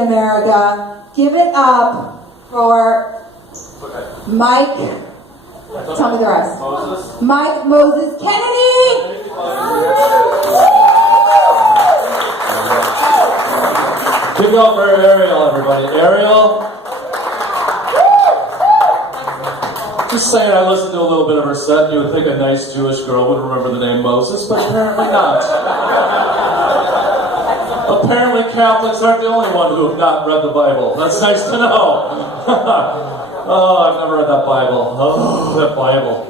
in America. Give it up for Mike. Tell me the rest. Moses. Mike Moses Kennedy. Keep going for Ariel, everybody. Ariel. Just saying, I listened to a little bit of her set, and you would think a nice Jewish girl would remember the name Moses, but apparently not. Apparently Catholics aren't the only one who have not read the Bible. That's nice to know. Oh, I've never read that Bible. Oh, that Bible.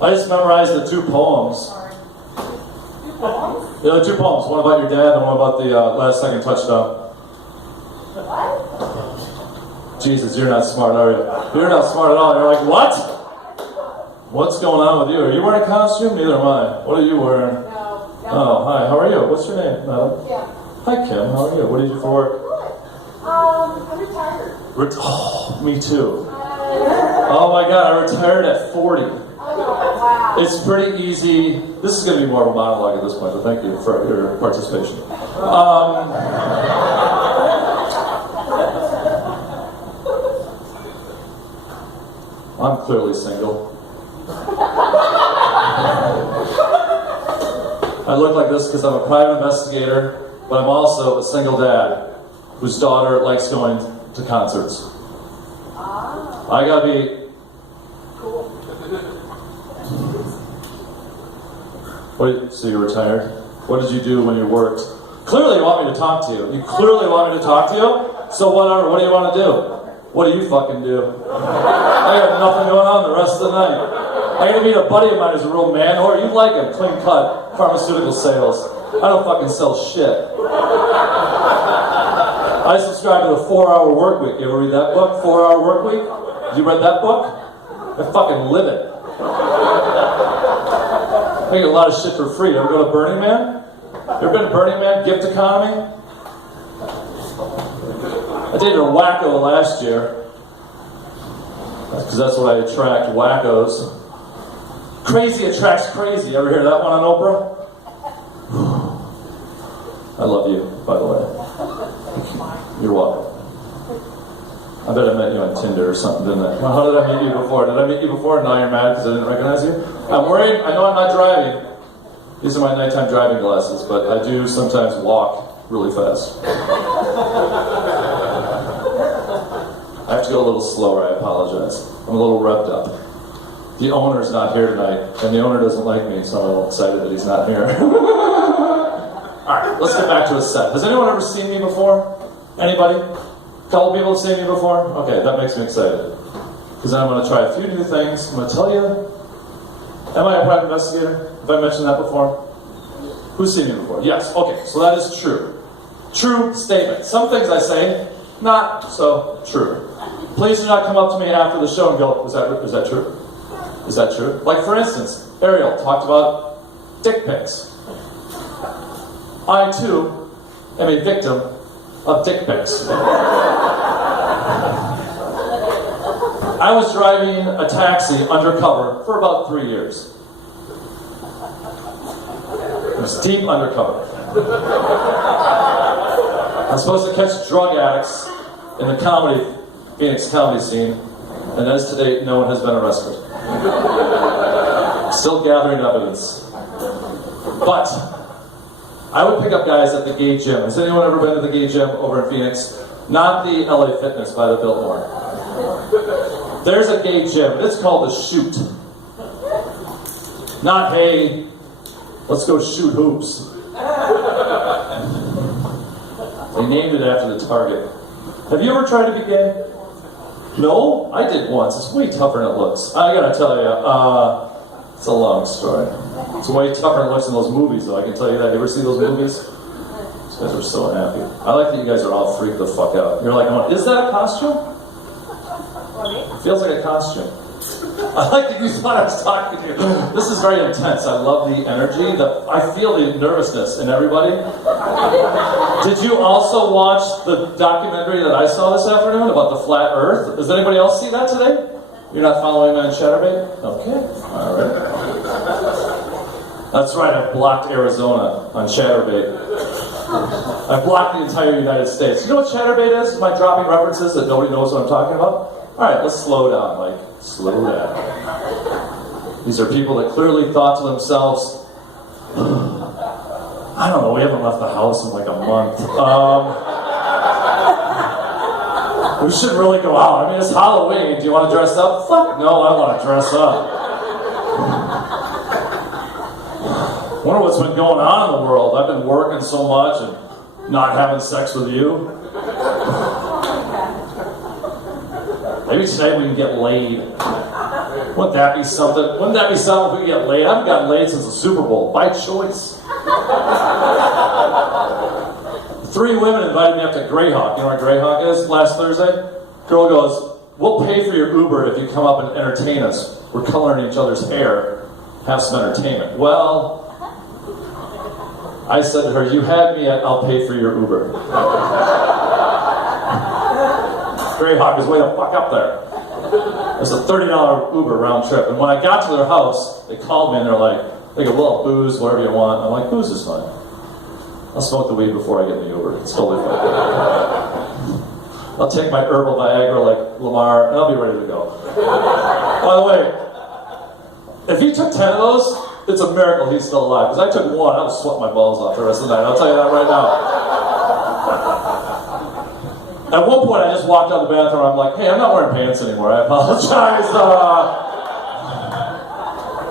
I just memorized the 2 poems. Yeah, the 2 poems. One about your dad and one about the last second touchdown. Jesus, you're not smart, are you? You're not smart at all. You're like, what? What's going on with you? Are you wearing a costume? Neither am I. What are you wearing? No. Oh, hi. How are you? What's your name? Kim. Hi, Kim. How are you? What did you do for work? I'm retired. Oh, me too. Oh my God, I retired at 40. Wow. It's pretty easy. This is going to be more of a monologue at this point, but thank you for your participation. I'm clearly single. I look like this because I'm a private investigator, but I'm also a single dad whose daughter likes going to concerts. I gotta be... Cool. So you're retired? What did you do when you worked? Clearly you want me to talk to you. You clearly want me to talk to you? So what do you want to do? What do you fucking do? I got nothing going on the rest of the night. I gotta meet a buddy of mine who's a real man whore. You like him, clean cut, pharmaceutical sales. I don't fucking sell shit. I subscribe to the 4-Hour Work Week. You ever read that book, 4-Hour Work Week? You read that book? I fucking live it. I get a lot of shit for free. Ever go to Burning Man? You ever been to Burning Man? Gift economy? I dated a wacko last year. Because that's what I attract, wackos. Crazy attracts crazy. Ever hear that one on Oprah? I love you, by the way. You're welcome. I bet I met you on Tinder or something, didn't I? Well, how did I meet you before? Did I meet you before and now you're mad because I didn't recognize you? I'm worried. I know I'm not driving. These are my nighttime driving glasses, but I do sometimes walk really fast. I have to go a little slower, I apologize. I'm a little revved up. The owner's not here tonight, and the owner doesn't like me, so I'm a little excited that he's not here. Alright, let's get back to a set. Has anyone ever seen me before? Anybody? A couple people have seen me before? Okay, that makes me excited. Because I'm going to try a few new things. I'm going to tell you, am I a private investigator? Have I mentioned that before? Who's seen me before? Yes, okay, so that is true. True statement. Some things I say, not so true. Please do not come up to me after the show and go, is that true? Is that true? Like, for instance, Ariel talked about dick pics. I, too, am a victim of dick pics. I was driving a taxi undercover for about 3 years. It was deep undercover. I'm supposed to catch drug addicts in the Phoenix comedy scene, and as to date, no one has been arrested. Still gathering evidence. But I would pick up guys at the gay gym. Has anyone ever been to the gay gym over in Phoenix? Not the LA Fitness by the Biltmore. There's a gay gym. It's called The Shoot. Not, hey, let's go shoot hoops. They named it after the target. Have you ever tried to be gay? No? I did once. It's way tougher than it looks. I gotta tell you, it's a long story. It's way tougher than it looks in those movies, though, I can tell you that. You ever see those movies? These guys are so happy. I like that you guys are all freaked the fuck out. You're like, is that a costume? It feels like a costume. I like that you thought I was talking to you. This is very intense. I love the energy. I feel the nervousness in everybody. Did you also watch the documentary that I saw this afternoon about the flat earth? Does anybody else see that today? You're not following me on Chatterbait? Okay. All right. That's right. I blocked Arizona on Chatterbait. I blocked the entire United States. You know what Chatterbait is? Am I dropping references that nobody knows what I'm talking about? Alright, let's slow down, Mike. Slow down. These are people that clearly thought to themselves, I don't know, we haven't left the house in like a month. We should really go out. I mean, it's Halloween. Do you want to dress up? Fuck no, I want to dress up. Wonder what's been going on in the world. I've been working so much and not having sex with you. Maybe tonight we can get laid. Wouldn't that be something? Wouldn't that be something if we could get laid? I haven't gotten laid since the Super Bowl, by choice. 3 women invited me up to Greyhawk. You know where Greyhawk is? Last Thursday? Girl goes, we'll pay for your Uber if you come up and entertain us. We're coloring each other's hair. Have some entertainment. Well, I said to her, you had me at I'll pay for your Uber. Greyhawk is way the fuck up there. It's a $30 Uber round trip. And when I got to their house, they called me and they go, well, booze, whatever you want. I'm like, booze is fine. I'll smoke the weed before I get in the Uber. It's totally fine. I'll take my herbal Viagra like Lamar, and I'll be ready to go. By the way, if he took 10 of those, it's a miracle he's still alive. Because I took 1, I was sweating my balls off the rest of the night. I'll tell you that right now. At one point, I just walked out the bathroom. I'm like, hey, I'm not wearing pants anymore. I apologize.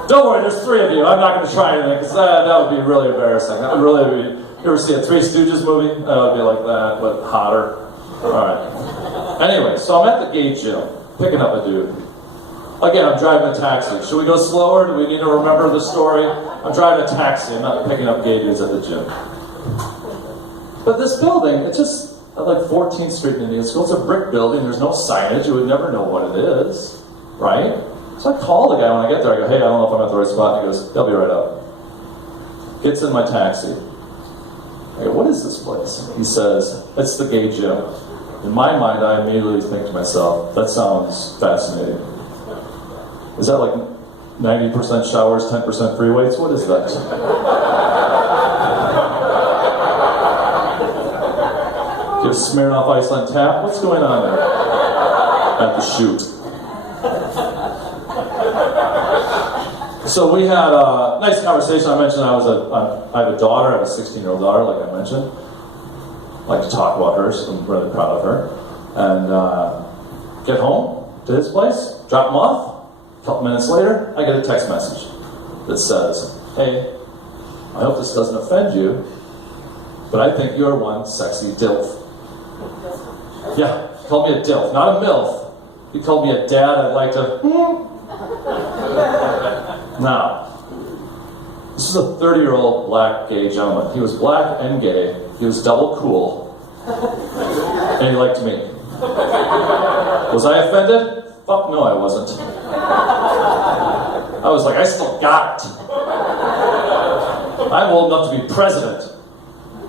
Don't worry, there's 3 of you. I'm not going to try anything because that would be really embarrassing. That would really be. You ever see a Three Stooges movie? That would be like that, but hotter. All right. Anyway, so I'm at the gay gym, picking up a dude. Again, I'm driving a taxi. Should we go slower? Do we need to remember the story? I'm driving a taxi. I'm not picking up gay dudes at the gym. But this building, it's just at like 14th Street in Indian School. It's a brick building. There's no signage. You would never know what it is, right? So I call the guy when I get there. I go, hey, I don't know if I'm at the right spot. And he goes, they'll be right up. Gets in my taxi. I go, what is this place? He says, it's the gay gym. In my mind, I immediately think to myself, that sounds fascinating. Is that like 90% showers, 10% free weights? What is that? Do you have Smirnoff Ice on tap? What's going on there? At the shoot. So we had a nice conversation. I mentioned I have a daughter. I have a 16-year-old daughter, like I mentioned. I like to talk about her, so I'm really proud of her. And get home to his place, drop him off. A couple minutes later, I get a text message that says, hey, I hope this doesn't offend you, but I think you're one sexy DILF. Yeah, he called me a DILF, not a MILF. He called me a dad I'd like to... Now, this is a 30-year-old black gay gentleman. He was black and gay. He was double cool. And he liked me. Was I offended? Fuck no, I wasn't. I was like, I still got it. I'm old enough to be president.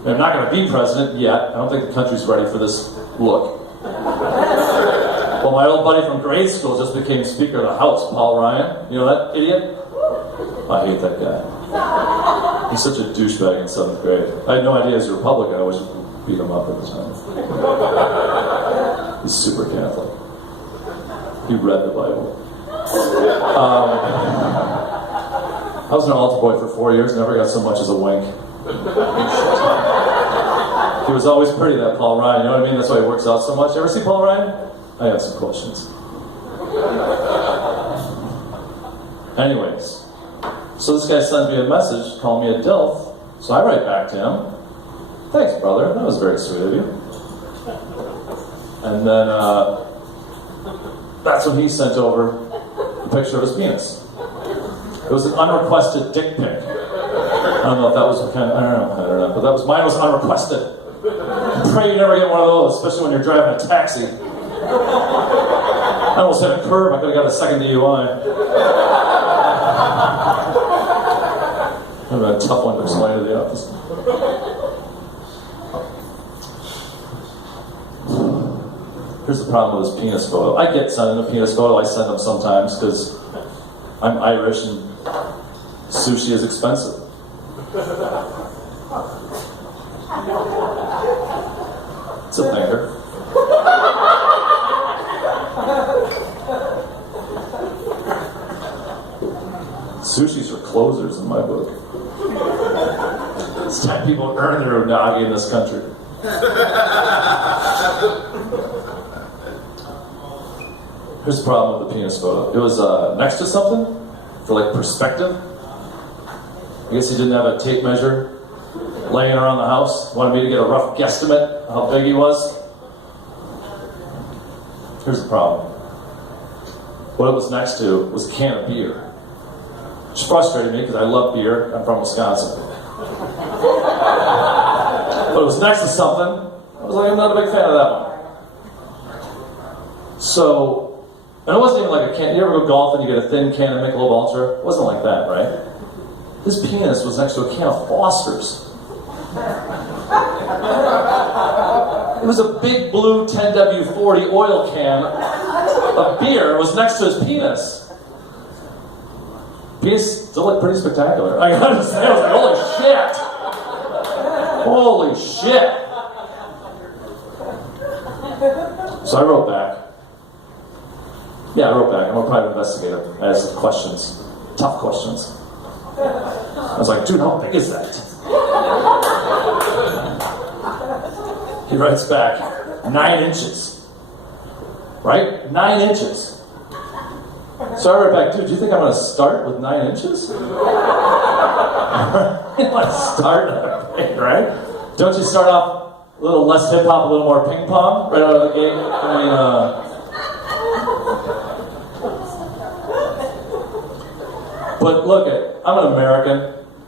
I'm not going to be president yet. I don't think the country's ready for this look. Well, my old buddy from grade school just became Speaker of the House, Paul Ryan. You know that idiot? I hate that guy. He's such a douchebag in 7th grade. I had no idea he was a Republican. I wish I could beat him up at the time. He's super Catholic. He read the Bible. I was an altar boy for 4 years, never got so much as a wink. He was always pretty, that Paul Ryan, you know what I mean? That's why he works out so much. You ever see Paul Ryan? I have some questions. Anyways, so this guy sends me a message calling me a DILF, so I write back to him, thanks brother, that was very sweet of you. And then, that's when he sent over a picture of his penis. It was an unrequested dick pic. I don't know if that was what kind of, I don't know, but mine was unrequested. I pray you never get one of those, especially when you're driving a taxi. I almost hit a curb, I could have got a second DUI. That would have been a tough one to explain to the office. Here's the problem with his penis photo. I get sent him a penis photo, I send them sometimes because I'm Irish and sushi is expensive. It's a thinker. Sushi's for closers in my book. It's time people earn their unagi in this country. Here's the problem with the penis photo. It was next to something for like perspective. I guess he didn't have a tape measure laying around the house. Wanted me to get a rough guesstimate how big he was. Here's the problem. What it was next to was a can of beer. Which frustrated me because I love beer. I'm from Wisconsin. But it was next to something. I was like, I'm not a big fan of that one. So, and it wasn't even like a can. You ever go golf and you get a thin can of Michelob Ultra? It wasn't like that, right? His penis was next to a can of Foster's. It was a big blue 10W40 oil can of beer. It was next to his penis. Penis still looked pretty spectacular. I gotta say, I was like, holy shit! Holy shit! So I wrote back. Yeah, I wrote back. I'm a private investigator. I asked questions. Tough questions. I was like, dude, how big is that? He writes back, 9 inches. Right? 9 inches. So I wrote back, dude, do you think I'm going to start with 9 inches? You want to start, right? Don't you start off a little less hip-hop, a little more ping-pong right out of the gate? I mean, but look, I'm an American.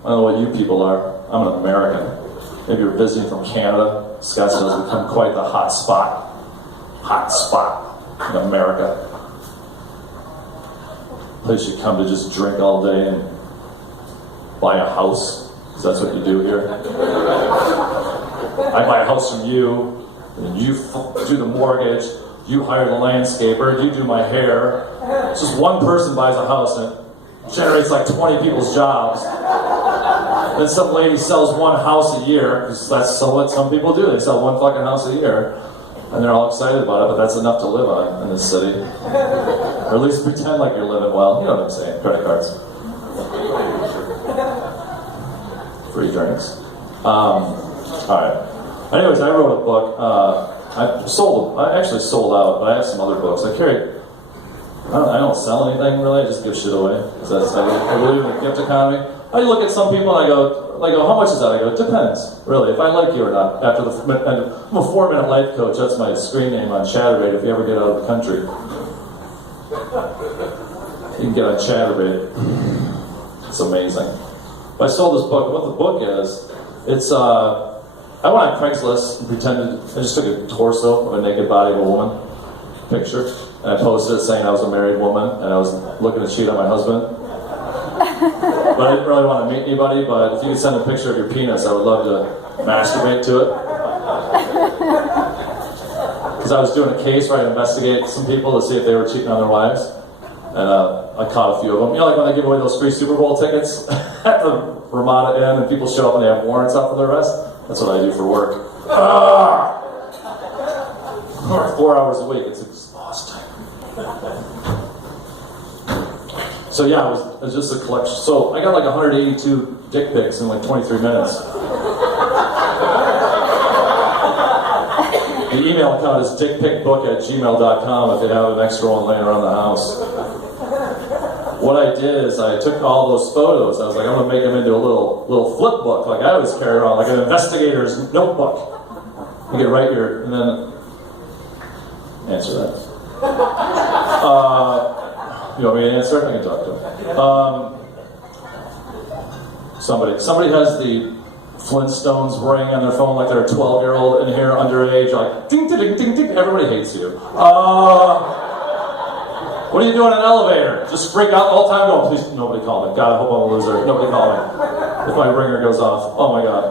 I don't know what you people are. I'm an American. Maybe you're visiting from Canada. Scottsdale has become quite the hot spot. Hot spot in America. Place you come to just drink all day and buy a house, because that's what you do here. I buy a house from you, and you do the mortgage, you hire the landscaper, you do my hair. It's just one person buys a house and it generates like 20 people's jobs. Then some lady sells one house a year, because that's what some people do. They sell one fucking house a year, and they're all excited about it, but that's enough to live on in this city. Or at least pretend like you're living well. You know what I'm saying, credit cards. Free drinks. Alright. Anyways, I wrote a book. I actually sold out, but I have some other books. I don't sell anything really, I just give shit away. Because I believe in the gift economy. I look at some people and I go, how much is that? I go, it depends, really, if I like you or not. I'm a 4-minute life coach, that's my screen name on Chatterbait if you ever get out of the country. You can get on Chatterbait. It's amazing. But I sold this book. What the book is, it's, I went on Craigslist and I just took a torso of a naked body of a woman picture, and I posted it saying I was a married woman and I was looking to cheat on my husband. But I didn't really want to meet anybody, but if you could send a picture of your penis, I would love to masturbate to it. Because I was doing a case where I investigate some people to see if they were cheating on their wives. And I caught a few of them. You know, like when they give away those free Super Bowl tickets at the Ramada Inn and people show up and they have warrants out for their arrest? That's what I do for work. 4 hours a week, it's exhausting. So yeah, it was just a collection. So I got like 182 dick pics in like 23 minutes. The email account is dickpicbook@gmail.com if you have an extra one laying around the house. What I did is I took all those photos. I was like, I'm gonna make them into a little flip book, like I always carry around, like an investigator's notebook. You can write and then answer that. You want me to answer? I can talk to him. Somebody has the Flintstones ring on their phone like they're a 12-year-old in here, underage, like ding ding ding ding ding. Everybody hates you. What do you do in an elevator? Just freak out the whole time? No, please, nobody call me. God, I hope I'm a loser. Nobody call me. If my ringer goes off. Oh my God.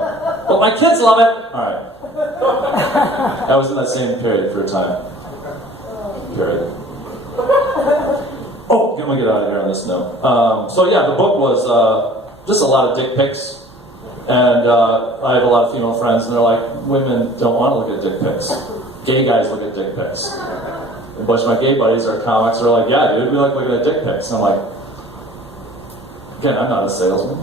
But my kids love it. All right. I was in that same period for a time. Period. I'm gonna get out of here on this note. So yeah, the book was just a lot of dick pics. And I have a lot of female friends, and they're like, women don't want to look at dick pics. Gay guys look at dick pics. A bunch of my gay buddies are comics, are like, yeah, dude, we like looking at dick pics. And I'm like, again, I'm not a salesman.